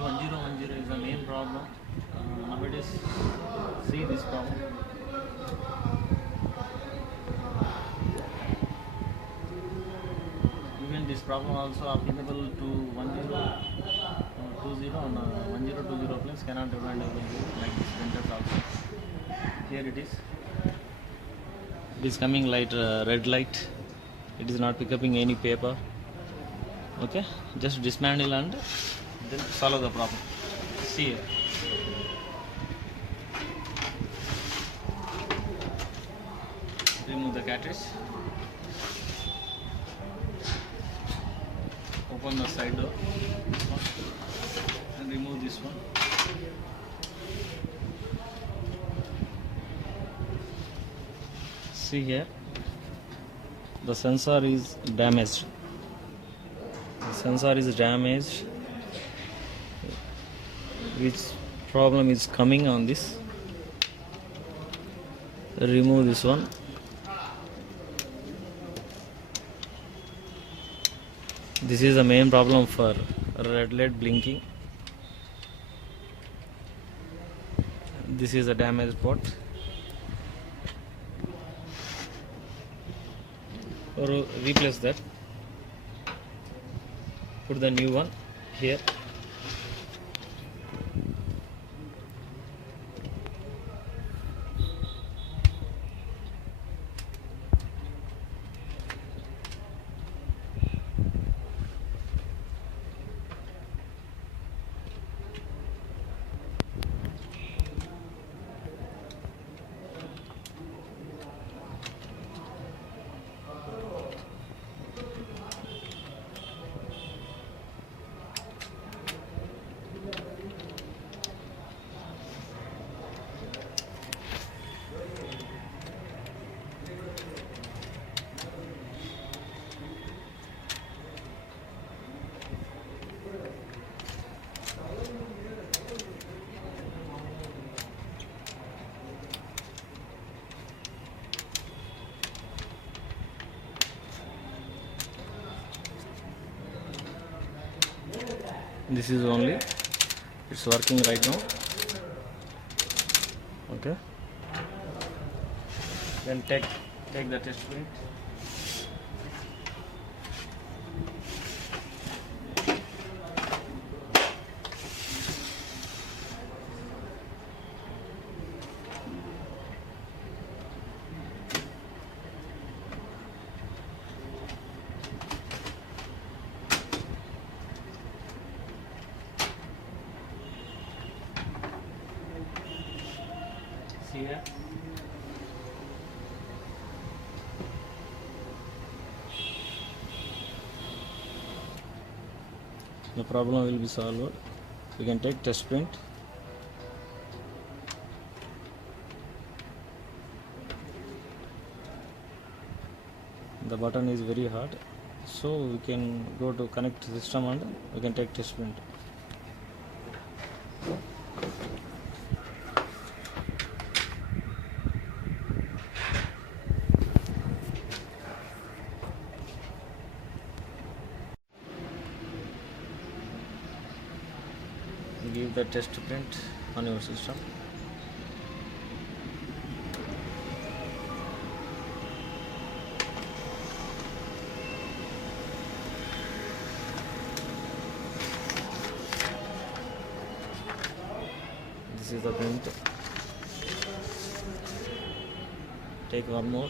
1010 is the main problem. Nowadays, see this problem. Even this problem also applicable to 1020 and 1020 plus cannot depend like this printers also. Here it is. It is coming light, red light. It is not picking up any paper. Okay, just dismantle and then solve the problem. See here. Remove the cartridge. Open the side door, this one, and remove this one. See here, the sensor is damaged. The sensor is damaged. Which problem is coming on this? Remove this one. This is the main problem for red light blinking. This is a damaged pot. Or replace that. Put the new one here. This is only, it's working right now. Okay, then take the test plate. See here. The problem will be solved. We can take test print. The button is very hard, so we can go to connect system and we can take test print. Give the test print on your system. This is the print. Take one more.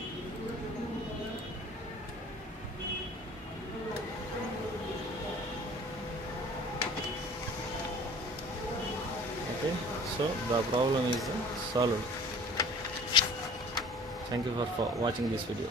Okay, so the problem is solved. Thank you for watching this video.